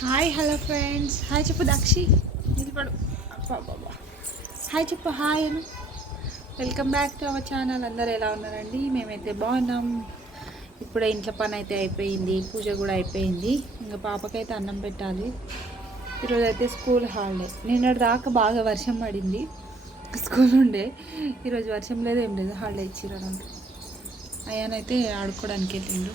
Hi hello friends, hi చెప్పు దాక్షి, నిలబడు. బాబా hi చెప్పు, hi Anu. Welcome back to our channel. అందరు ఎలా ఉన్నారండి? మేమైతే బాగున్నాం. ఇప్పుడే ఇంట్లో పని అయితే అయిపోయింది, పూజ కూడా అయిపోయింది. ఇంకా పాపకైతే అన్నం పెట్టాలి. ఈరోజు అయితే స్కూల్ హాలిడే. నిన్నటి దాకా బాగా వర్షం పడింది, స్కూల్ ఉండే. ఈరోజు వర్షం లేదు, ఏం లేదు, హాలిడే ఇచ్చిర్రు. అయ్యానైతే ఆడుకోవడానికి వెళ్ళిండు.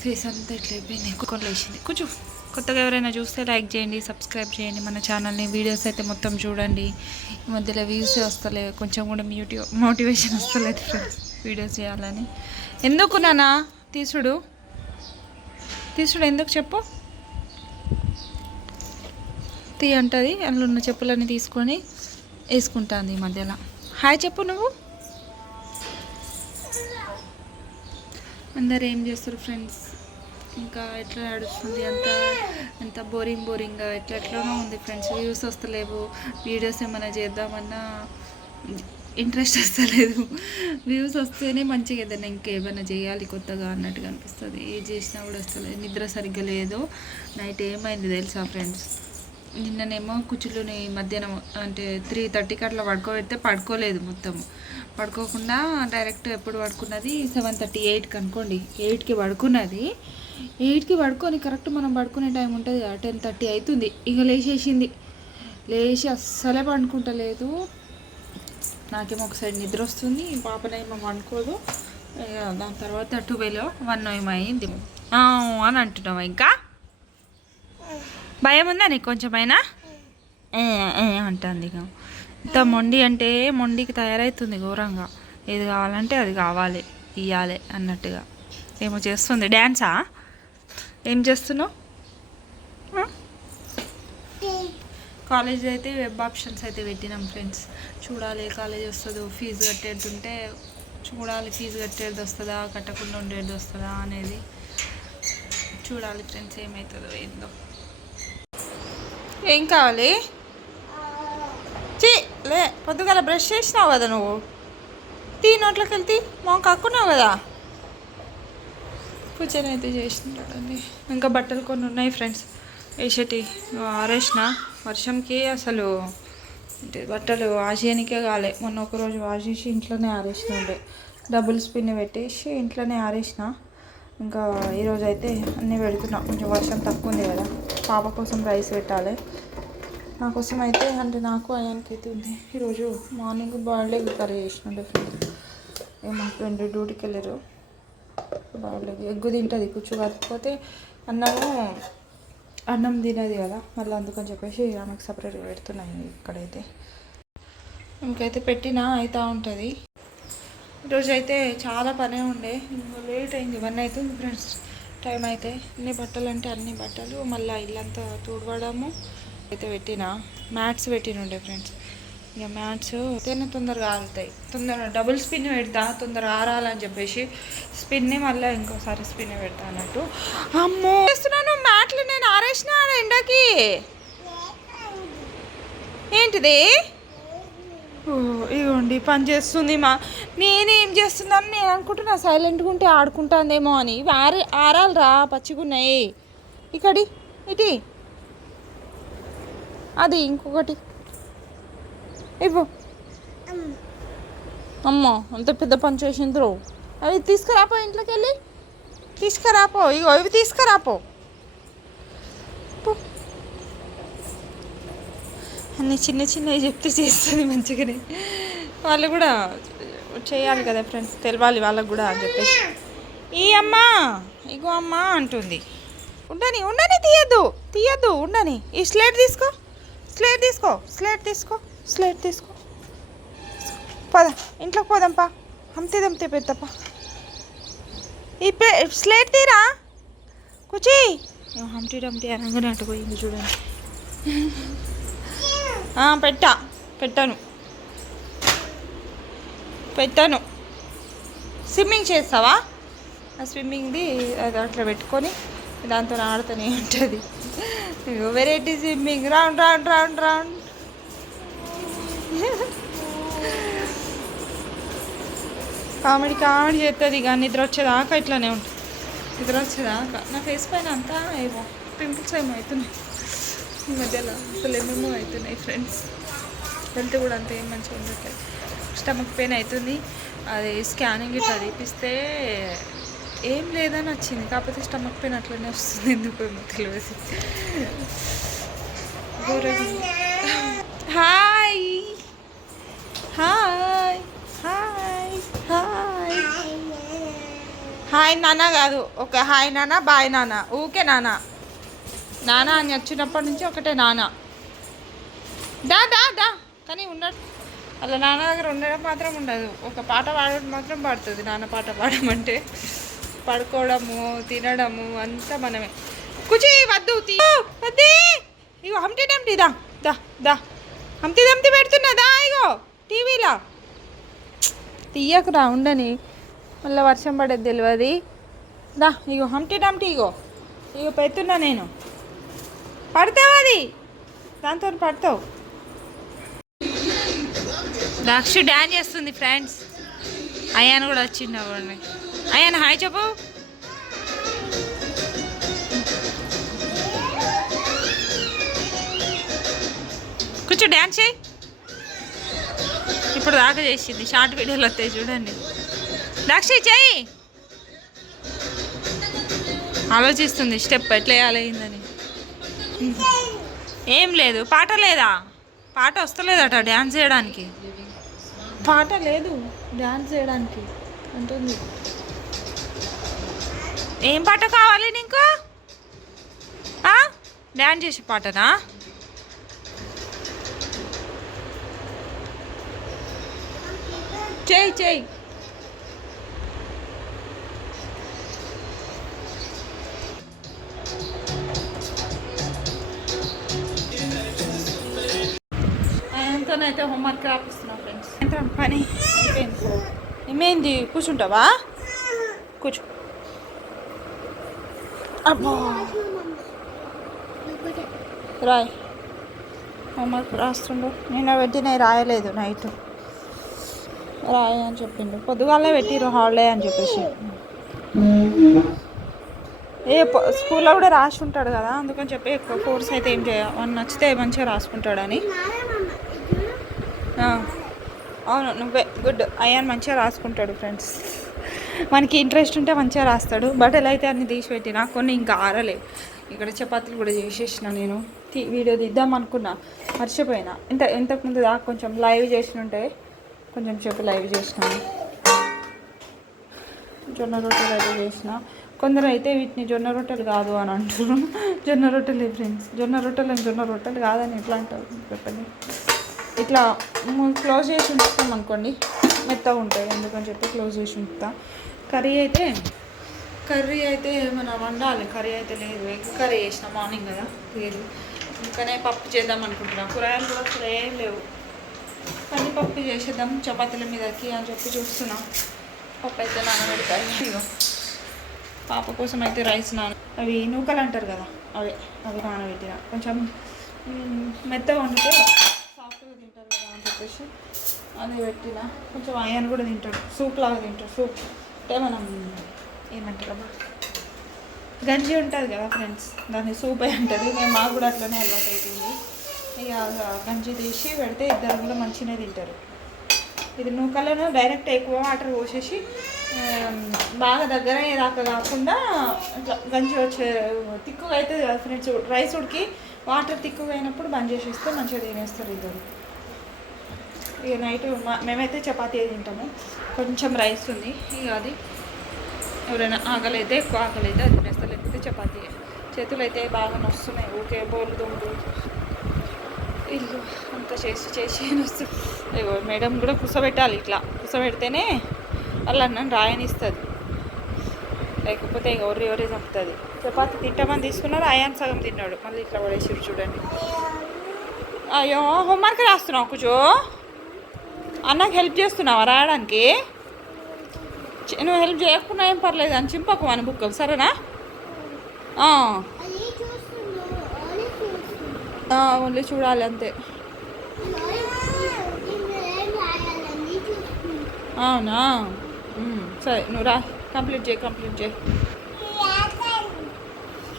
ఫేస్ అంతా ఎట్లా అయిపోయింది, ఎక్కువ లేచింది. కొంచెం కొత్తగా ఎవరైనా చూస్తే లైక్ చేయండి, సబ్స్క్రైబ్ చేయండి మన ఛానల్ని. వీడియోస్ అయితే మొత్తం చూడండి. ఈ మధ్యలో వ్యూస్ వస్తలే, కొంచెం కూడా మోటివేషన్ వస్తలేదు ఫ్రెండ్స్ వీడియోస్ చేయాలని. ఎందుకు నానా తీసుడు ఎందుకు చెప్పు. తీ అంటది, అందులో ఉన్న చెప్పులన్నీ తీసుకొని వేసుకుంటుంది ఈ మధ్యలో. హాయ్ చెప్పు నువ్వు. అందరు ఏం చేస్తారు ఫ్రెండ్స్? ఇంకా ఎట్లా నడుస్తుంది, అంత బోరింగ్గా ఎట్లనో ఉంది ఫ్రెండ్స్. వ్యూస్ వస్తలేవు, వీడియోస్ ఏమైనా చేద్దామన్నా ఇంట్రెస్ట్ వస్తలేదు. వ్యూస్ వస్తేనే మంచిగా ఏదైనా ఇంకేమైనా చేయాలి కొత్తగా అన్నట్టుగా అనిపిస్తుంది. ఏది చేసినా కూడా వస్తలేదు. నిద్ర సరిగ్గా లేదు. నైట్ ఏమైంది తెలుసా ఫ్రెండ్స్? నిన్ననేమో కుచ్చులుని మధ్యాహ్నం అంటే 3:30కి అట్లా పడుకోబెడితే పడుకోలేదు. మొత్తం పడుకోకుండా డైరెక్ట్ ఎప్పుడు పడుకున్నది 7:30 8కి అనుకోండి. 8కి పడుకున్నది. 8కి పడుకొని కరెక్ట్ మనం పడుకునే టైం ఉంటుంది 10:30 అవుతుంది. ఇక లేచేసింది. లేచి అస్సలే పండుకుంటలేదు. నాకేమో ఒక సైడ్ నిద్ర వస్తుంది, పాపనేమో పండుకోదు. దాని తర్వాత 12 1 ఏమో అయింది అని అంటున్నావు. ఇంకా భయం ఉందా నీకు కొంచెమైనా? అంటుంది. ఇక ఇంత మొండి అంటే మొండికి తయారవుతుంది ఘోరంగా. ఏది కావాలంటే అది కావాలి, ఇవ్వాలి అన్నట్టుగా ఏమో చేస్తుంది. డ్యాన్సా? ఏం చేస్తున్నావు? కాలేజ్ అయితే వెబ్ ఆప్షన్స్ అయితే పెట్టినాం ఫ్రెండ్స్. చూడాలి కాలేజ్ వస్తుందో. ఫీజు కట్టేది ఉంటే చూడాలి, ఫీజు కట్టేది వస్తుందా, కట్టకుండా ఉండేది వస్తుందా అనేది చూడాలి ఫ్రెండ్స్. ఏమవుతుందో ఏందో. ఏం కావాలి? లే, పొద్దుగాల బ్రష్ చేసినావు కదా నువ్వు. నోట్లోకి వెళ్తే మొహం కక్కున్నావు కదా. కూర్చొని అయితే చేసినాడండి. ఇంకా బట్టలు కొన్ని ఉన్నాయి ఫ్రెండ్స్ వేసేటి. ఆరేసిన వర్షంకి అసలు అంటే బట్టలు వాష్ చేయడానికే కాలే. మొన్న ఒకరోజు వాష్ చేసి ఇంట్లోనే ఆరేసిన ఉండే. డబుల్ స్పిన్ పెట్టేసి ఇంట్లోనే ఆరేసిన. ఇంకా ఈరోజు అయితే అన్నీ పెడుతున్నా. కొంచెం వర్షం తక్కువ ఉంది కదా. పాప కోసం రైస్ పెట్టాలి, నా కోసం అయితే అంటే నాకు అయానికి అయితే ఉంది. ఈరోజు మార్నింగ్ బాయిల్డ్ ఎగ్ కర్రీ చేసినండి ఫ్రెండ్స్. మా ఫ్రెండ్ డ్యూటీకి వెళ్ళారు. బాయిల్డ్ ఎగ్ తింటుంది, కూర్చో కాకపోతే అన్నం తినది కదా, మళ్ళీ అందుకని చెప్పేసి ఆమెకు సపరేట్గా పెడుతున్నాయి. ఇక్కడైతే ఇంకైతే పెట్టినా అవుతూ ఉంటుంది. ఈరోజు అయితే చాలా పనే ఉండే. ఇంకా లేట్ అయింది, 1 అవుతుంది ఫ్రెండ్స్ టైం అయితే. అన్ని బట్టలు అంటే అన్ని బట్టలు, మళ్ళీ ఇల్లంతా తుడవడము అయితే పెట్టిన. మ్యాట్స్ పెట్టినుండే ఫ్రెండ్స్. ఇక మ్యాట్స్ అయితేనే తొందరగా ఆరుతాయి. డబుల్ స్పిన్ పెడతా తొందరగా ఆరాలని చెప్పేసి స్పిన్ని మళ్ళీ ఇంకోసారి స్పిన్ పెడతా అన్నట్టు. అమ్మో చేస్తున్నాను మ్యాట్లు నేను ఆరేసిన ఎండకి. ఏంటిది? ఇవ్వండి పని చేస్తుంది. నేనేం చేస్తున్నాను నేను అనుకుంటున్నా సైలెంట్గా ఉంటే ఆడుకుంటాందేమో అని. ఇవి ఆరాలరా, పచ్చిగున్నాయి. ఇక్కడి ఇటీ అది ఇంకొకటి ఇవ్వు. అమ్మో అంత పెద్ద పని చేసిండ్రు. అవి తీసుకురాపో, ఇంట్లోకి వెళ్ళి తీసుకురాపో. ఇగో ఇవి తీసుకురాపో. అన్నీ చిన్న చిన్నవి చెప్తే చేస్తుంది మంచిగానే. వాళ్ళు కూడా చేయాలి కదా ఫ్రెండ్స్, తెలవాలి వాళ్ళకు కూడా అని చెప్పేసి. ఈ అమ్మా ఇగో అమ్మా అంటుంది. ఉండని తీయద్దు ఉండని. ఈ స్లేట్ తీసుకో పద ఇంట్లోకి పోదాంపా. హంతే పెద్దప్ప. ఈ స్లేట్ తీరా కూర్చి. హంటీ అనగానే అటు పోయింది చూడండి. పెట్టాను. స్విమ్మింగ్ చేస్తావా? ఆ స్విమ్మింగ్ది అది అట్లా పెట్టుకొని దాంతో ఆడుతూనే ఉంటుంది. Variety swimming, round round round round. Comedy చేస్తుంది. ఇక నిద్ర వచ్చేదాకా ఇట్లానే ఉంటుంది. నిద్ర వచ్చేదా నా ఫేస్ పైన అంతా ఏమో పింపుల్స్ ఏమో అవుతున్నాయి ఈ మధ్యలో, అసలు ఏమేమో అవుతున్నాయి ఫ్రెండ్స్. హెల్త్ కూడా అంత ఏం మంచిగా ఉండట్లేదు. స్టమక్ పెయిన్ అవుతుంది. అది స్కానింగ్ ఇట్లా తీపిస్తే ఏం లేదని వచ్చింది, కాకపోతే స్టమక్ పెయిన్ అట్లనే వస్తుంది, ఎందుకు ఏమో తెలియదు. Hi hi hi hi hi నాన్న కాదు, ఒక హాయ్ నాన్న బాయ్ నాన్న, ఊకే నాన్న నాన్న అని వచ్చినప్పటి నుంచి ఒకటే నాన్న. దా దా దా కానీ ఉండడు అలా, నాన్న దగ్గర ఉండడం మాత్రం ఉండదు, ఒక పాట పాడడం మాత్రం పాడుతుంది. నాన్న పాట పాడమంటే పడుకోవడము తినడము అంతా మనమే. కుచి వద్దు వద్దే, ఇగో హంటీ డమ్టీ దా దా దా, హంటీ దమ్తి పెడుతున్నదా, ఇగో టీవీలో తీయకురా ఉండని, మళ్ళీ వర్షం పడేది తెలియదు. దా ఇగో హంటీ డమ్టీ, ఇగో ఇగో పెడుతున్నా నేను, పడతావు అది దాంతో పడతావు. దక్షు డ్యాన్స్ చేస్తుంది ఫ్రెండ్స్. అయ్యాను కూడా వచ్చిండు అవ్వండి. అయ్యాను హాయ్ చెప్పు. కొంచెం డ్యాన్స్ చేయి. ఇప్పుడు దాకా చేసింది, షార్ట్ వీడియోలు వస్తాయి చూడండి. దక్షి చేయి. ఆలోచిస్తుంది స్టెప్ ఎట్లా వేయాలయిందని. ఏం లేదు, పాట లేదా, పాట వస్తలేదట డ్యాన్స్ చేయడానికి, పాట లేదు డ్యాన్స్ చేయడానికి అంటుంది. ఏం పాట కావాలి నీకు? డ్యాన్స్ చేసే పాటనా? చేయి చేయి. అయితే హోంవర్క్ రాపిస్తున్నాం ఫ్రెండ్స్. సాయంత్రం పని అయిపోయింది. ఏమైంది, కూర్చుంటావా? కూర్చో. అబ్బా రాయ్, హోంవర్క్ రాస్తుండు. నిన్న పెట్టినవి రాయలేదు, నైట్ రాయ అని చెప్పిండు. పొద్దుగాలే పెట్టిరు హాలిడే అని చెప్పేసి. స్కూల్లో కూడా రాసి ఉంటాడు కదా, అందుకని చెప్పి ఎక్కువ కోర్స్ అయితే ఏం చేయ, వాడు నచ్చితే మంచిగా రాసుకుంటాడని. అవును నువ్వే గుడ్. అయ్యాన్ మంచిగా రాసుకుంటాడు ఫ్రెండ్స్, మనకి ఇంట్రెస్ట్ ఉంటే మంచిగా రాస్తాడు. బట్టలు అయితే అన్ని తీసి పెట్టినా, కొన్ని ఇంకా ఆరలే. ఇక్కడ చపాతీలు కూడా చేసేసిన. నేను వీడియో తీద్దాం అనుకున్నా, మర్చిపోయినా. ఇంతకుముందు దాకా కొంచెం లైవ్ చేసిన ఉంటే, కొంచెం సేపు లైవ్ చేసినాను. జొన్న రొట్టెలు అయితే చేసిన. కొందరు అయితే వీటిని జొన్న రొట్టెలు కాదు అని అంటారు. జొన్న రొట్టెలే ఫ్రెండ్స్, జొన్న రొట్టెలు కాదని ఎట్లా అంటారు చెప్పండి. ఇట్లా క్లోజ్ చేసి ఉంచుతాం అనుకోండి, మెత్తగా ఉంటాయి, ఎందుకని చెప్పి క్లోజ్ చేసి ఉంచుతా. కర్రీ అయితే మనం వండాలి. కర్రీ అయితే లేదు, ఎగ్ కర్రీ చేసిన మార్నింగ్ కదా, లేదు. ఇంకానే పప్పు చేద్దాం అనుకుంటున్నాను. కూరగాయలు కూడా అసలు ఏం లేవు, కానీ పప్పు చేసేద్దాం చపాతీల మీదకి అని చెప్పి చూస్తున్నాం. పప్పు అయితే నానబెడతాయి. ఇగో పాప కోసం అయితే రైస్ అవి నూకలు అంటారు కదా, అవి నానబెట్టిన. కొంచెం మెత్తగా వండితే సాఫ్ట్గా తింటారు కదా అని చెప్పేసి అది పెట్టిన. కొంచెం అయ్యాను కూడా తింటాడు, సూప్ లాగా తింటాడు. సూప్ అంటే మనం ఏమంటారు అబ్బా, గంజి ఉంటుంది కదా ఫ్రెండ్స్, దాన్ని సూప్ అయి ఉంటుంది. మాకు కూడా అట్లనే అలవాటు అవుతుంది. ఇక గంజి తీసి పెడితే ఇద్దరు కూడా మంచిగానే తింటారు. ఇది నూకలను డైరెక్ట్ ఎక్కువ వాటర్ పోసేసి బాగా దగ్గర దాకా కాకుండా ఇట్లా గంజి వచ్చే తిక్కుగా అవుతుంది కదా ఫ్రెండ్స్. రైస్ ఉడికి వాటర్ తిక్కుగా అయినప్పుడు బంద్ చేసేస్తే మంచిగా తినేస్తారు ఇద్దరు. ఇక నైట్ మేమైతే చపాతీ తింటాము. కొంచెం రైస్ ఉంది, ఇక అది ఎవరైనా ఆకలైతే ఎక్కువ ఆకలైతే అది తినేస్తారు, లేకపోతే చపాతీ. చేతులు అయితే బాగా నొస్తున్నాయి, ఊకే బోలు దుమ్ములు ఇల్లు అంతా చేసి వస్తుంది. ఇగో మేడం కూడా కూర్చోబెట్టాలి, ఇట్లా కూర్చోబెడితేనే వాళ్ళు అన్నం రాయనిస్తుంది, లేకపోతే ఇక ఒర్రి చంపుతుంది. చపాతీ తింటామని తీసుకున్నారు, అయాన్ సగం తిన్నాడు, మళ్ళీ ఇట్లా పడేసారు చూడండి. అయ్యో హోంవర్క్ రాస్తున్నావు కూర్చో, అన్నకు హెల్ప్ చేస్తున్నావా రాయడానికి? నువ్వు హెల్ప్ చేయకుండా ఏం పర్లేదు అని చింపకు మన బుక్కలు, సరేనా? ఓన్లీ చూడాలి అంతే. అవునా, సరే నువ్వు రా, కంప్లీట్ చేయి.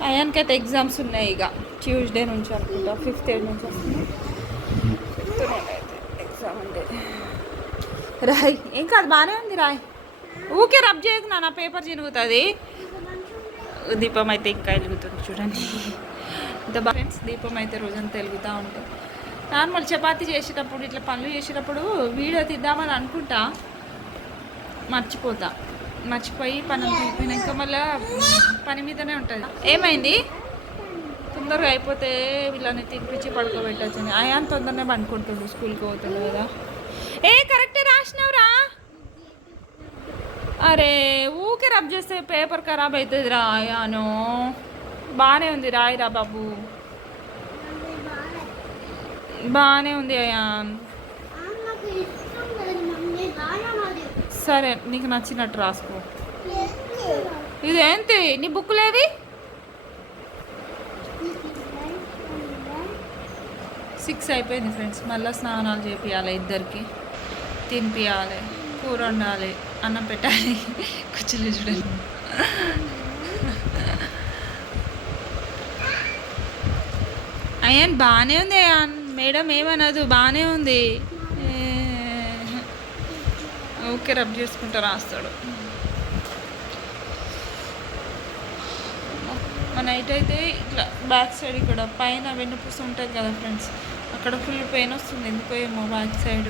అయాన్కి అయితే ఎగ్జామ్స్ ఉన్నాయి ఇక ట్యూస్డే నుంచి అనుకుంటా 5th నుంచి వస్తుంది. 5th అయితే ఎగ్జామ్ అంటే రాయ్ ఏం కాదు బాగానే ఉంది రాయ్ ఊకే రబ్ చేయకు నా పేపర్ చిరుగుతుంది. దీపం అయితే ఇంకా వెలుగుతుంది చూడండి ఇంత బాగా ఫ్రెండ్స్. దీపం అయితే రోజంతా వెలుగుతూ ఉంటుంది. నార్మల్ చపాతీ చేసేటప్పుడు ఇట్లా పనులు చేసేటప్పుడు వీడియో తీద్దామని అనుకుంటా మర్చిపోయి పని అంతా అయిపోయినాక మళ్ళీ పని మీదనే ఉంటుంది. ఏమైంది తొందరగా అయిపోతే వీళ్ళని తినిపించి పడుకోబెట్టచ్చు. అయాన్ తొందరనే పండుకుంటుండు స్కూల్కి పోతుంది కదా. కరెక్టే రాసినావురా. అరే ఊకే రబ్ చేస్తే పేపర్ ఖరాబ్ అవుతుంది రా అయాను. బాగానే ఉంది రాయిరా బాబు బాగానే ఉంది అయాన్. సరే నీకు నచ్చినట్టు రాసుకో. ఇదేంటి నీ బుక్కులేవి? 6 అయిపోయింది ఫ్రెండ్స్. మళ్ళీ స్నానాలు చేపియాలి, ఇద్దరికి తినిపియాలి, కూర వండాలి, అన్నం పెట్టాలి. కూర్చోలే చూడాలి. అయ్యాన్ బాగానే ఉంది అయ్యాన్. మేడం ఏమనదు బాగానే ఉంది. ఓకే రబ్ చేసుకుంటా రాస్తాడు. మా నైట్ అయితే ఇట్లా బ్యాక్ సైడ్ ఇక్కడ పైన వెన్నుపూస ఉంటుంది కదా ఫ్రెండ్స్, అక్కడ ఫుల్ పెయిన్ వస్తుంది ఎందుకో ఏమో. బ్యాక్ సైడ్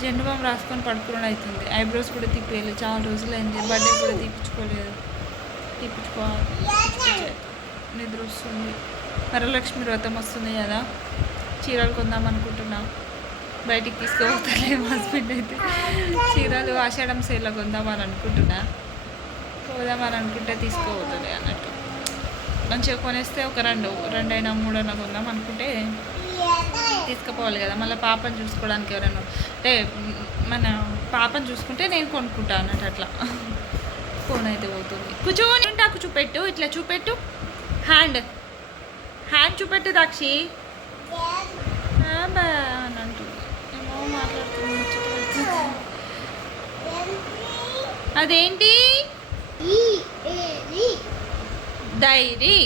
జెండుబామ్ రాసుకొని పడుకోవడం అవుతుంది. ఐబ్రోస్ కూడా తిప్పేయలేదు, చాలా రోజులైంది. బర్త్డే కూడా తీపించుకోవాలి. నిద్ర వస్తుంది. వరలక్ష్మి వ్రతం వస్తుంది కదా, చీరలు కొందాం అనుకుంటున్నా. బయటికి తీసుకుపోతాలే మా హస్బెండ్ అయితే. చీరలు ఆషాఢం సేల్లో కొందామని అనుకుంటున్నా. పోదామని అనుకుంటే తీసుకోపోతుంది అన్నట్టు. మంచిగా కొనేస్తే ఒక రెండైనా 3 అయినా కొందాం అనుకుంటే తీసుకుపోవాలి కదా. మళ్ళీ పాపను చూసుకోవడానికి ఎవరైనా అంటే మన పాపను చూసుకుంటే నేను కొనుక్కుంటా అన్నట్టు. అట్లా ఫోన్ అయితే పోతుంది. కూర్చొని నాకు చూపెట్టు, ఇట్లా చూపెట్టు, హ్యాండ్ చూపెట్టు దాక్షి అని అంటుంది. ఏమో మాట్లాడుతుంది. అదేంటి డైరీ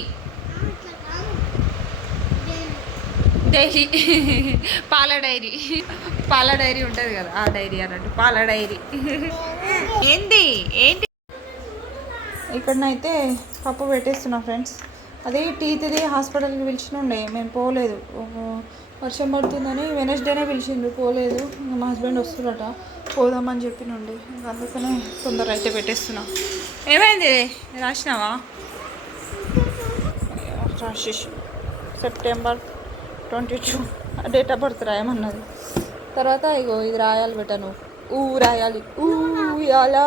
పాల డైరీ ఉంటుంది కదా, ఆ డైరీ అన్నట్టు. పాల డైరీ ఏంటి ఇక్కడనైతే పప్పు పెట్టేస్తున్నా ఫ్రెండ్స్. అది టీత్ది హాస్పిటల్కి పిలిచినుండే, మేము పోలేదు. వర్షం పడుతుందని వెనస్డేనే పిలిచిండ్రు, పోలేదు. మా హస్బెండ్ వస్తున్నట, పోదామని చెప్పినుండే. అందుకనే తొందర అయితే పెట్టేస్తున్నా. ఏమైంది రాసినావా? రాసేసి September 22 డేట్ ఆఫ్ బర్త్ రాయమన్నది. తర్వాత ఇగో ఇది రాయాలి బెట, నువ్వు రాయాలి. అలా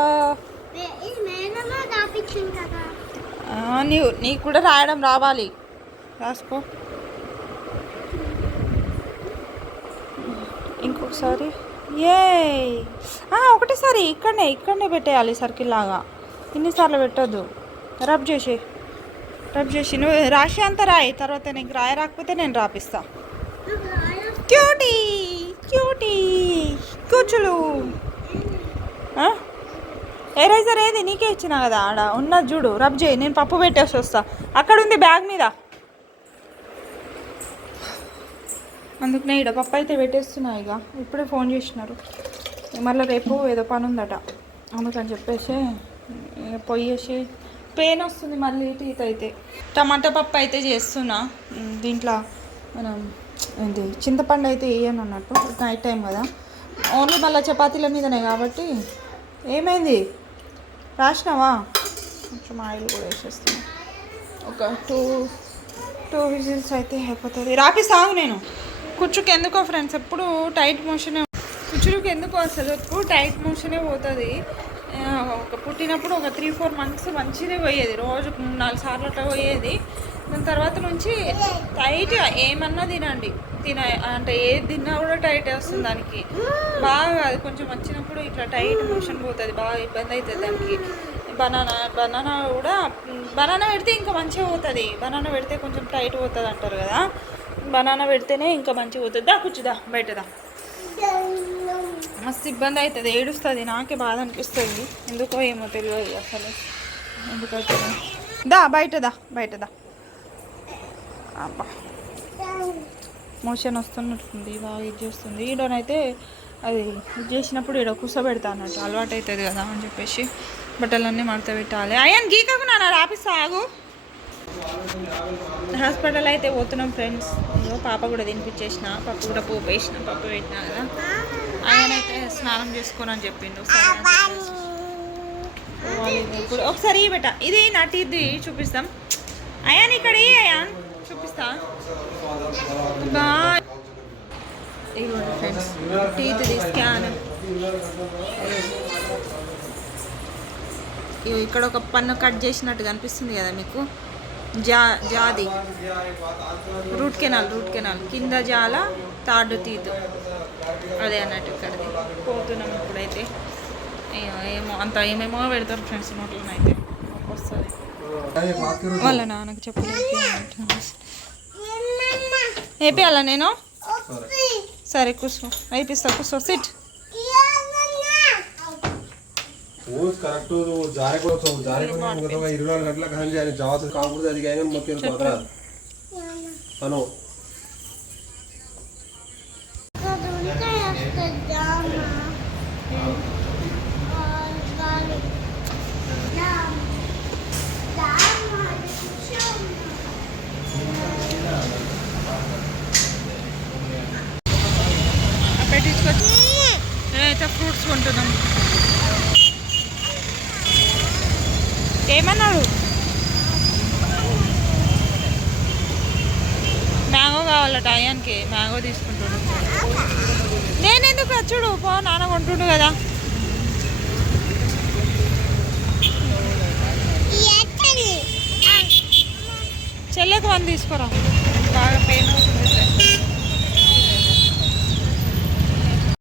నీకు కూడా రాయడం రావాలి, రాసుకో. ఇంకొకసారి ఒకటేసారి ఇక్కడనే పెట్టేయాలి సర్కిల్ లాగా. ఇన్నిసార్లు పెట్టద్దు. రబ్ చేసి నువ్వు రాసి అంతా రాయి. తర్వాత నీకు రాకపోతే నేను రాపిస్తా. క్యూటీ కూర్చులు. ఎరేజర్ ఏది నీకే ఇచ్చినా కదా, ఆడ ఉన్నది చూడు, రబ్ చేయి. నేను పప్పు పెట్టేసి వస్తా. అక్కడ ఉంది బ్యాగ్ మీద. అందుకనే ఇక్కడ పప్పు అయితే పెట్టేస్తున్నా. ఇక ఇప్పుడే ఫోన్ చేసినారు, మళ్ళీ రేపు ఏదో పని ఉందట. అందుకని చెప్పేసి పొయ్యేసి పెయిన్ వస్తుంది మళ్ళీ టీత్ అయితే. టమాటా పప్పు అయితే చేస్తున్నా. దీంట్లో మనం ఏంటి చింతపండు అయితే వేయను అన్నట్టు, నైట్ టైం కదా. ఓన్లీ మళ్ళీ చపాతీల మీదనే కాబట్టి. ఏమైంది రాసినావా? కొంచెం ఆయిల్ కూడా వేసేస్తున్నా. ఒక టూ విజిల్స్ అయితే అయిపోతుంది. రాపిస్తాను నేను. కుచ్చుకి ఎందుకో ఫ్రెండ్స్ ఎప్పుడు టైట్ మోషనే, కుచ్చులకి ఎందుకో అసలు ఎప్పుడు టైట్ మోషనే పోతుంది. ఒక పుట్టినప్పుడు ఒక 3-4 months మంచిగా పోయేది, రోజు 4 సార్లు అట్లా పోయేది. దాని తర్వాత నుంచి టైట్గా ఏమన్నా అంటే ఏది తిన్నా కూడా టైట్ వస్తుంది దానికి. బాగా అది కొంచెం వచ్చినప్పుడు ఇట్లా టైట్ మోషన్ పోతుంది, బాగా ఇబ్బంది అవుతుంది దానికి. బనానా కూడా బనానా పెడితే ఇంకా మంచిగా పోతుంది. బనానా పెడితే కొంచెం టైట్ పోతుంది అంటారు కదా, బనానా పెడితేనే ఇంకా మంచిగా పోతుంది. కూర్చుదా బయటదా. మస్తు ఇబ్బంది అవుతుంది, ఏడుస్తుంది. నాకే బాధ అనిపిస్తుంది, ఎందుకో ఏమో తెలియదు అసలు ఎందుకైతే. దా బయట దా అబ్బా మోషన్ వస్తున్నట్టుంది, బాగా ఇది చేస్తుంది. ఈడనైతే అది ఇది చేసినప్పుడు ఈడ కూర్చోబెడతా అన్నట్టు, అలవాటు అవుతుంది కదా అని చెప్పేసి బట్టలన్నీ మడత పెట్టాలి. అయ్యాను గీకకు నాన్న రాపిస్తా ఆగు. హాస్పిటల్ అయితే పోతున్నాం ఫ్రెండ్స్. పాప కూడా తినిపించేసిన, పప్పు కూడా పోపు వేసిన, పప్పు పెట్టినా కదా. ఆయనైతే స్నానం చేసుకోని అని చెప్పిండు. ఇప్పుడు ఒకసారి బెట ఇది నా టీది చూపిస్తాం. అయాన్ ఇక్కడ అయాన్ చూపిస్తా. ఇదిగోండి ఫ్రెండ్స్ టీది స్కాన్. ఇక్కడ ఒక పన్ను కట్ చేసినట్టు కనిపిస్తుంది కదా మీకు, జాది రూట్ కెనాల్ కింద జాల థర్డ్ టీత్ అదే అన్నట్టు ఇక్కడది. పోతున్నాం ఇప్పుడైతే. ఏమో అంత ఏమేమో పెడతారు ఫ్రెండ్స్ నోట్లోనైతే వస్తుంది. వాళ్ళ నాన్నకు చెప్పలేదు వేపియాలా నేను. సరే కూర్చో, వేపిస్తా, కూర్చో, సిట్. కరెక్ట్ 24 గంటల కానీ జాగ్రత్త కాకూడదు. అది కానీ మొత్తం తను పెట్టించుకోవచ్చు. నేనైతే ఫ్రూట్స్ కొంటున్నాం. ఏమన్నాడు? మ్యాంగో కావాలట అయాన్కి, మ్యాంగో తీసుకుంటాడు. నేను ఎందుకు వచ్చుడు పో, నాన్న కొంటుండు కదా. చెల్లెకు 1 తీసుకోరా.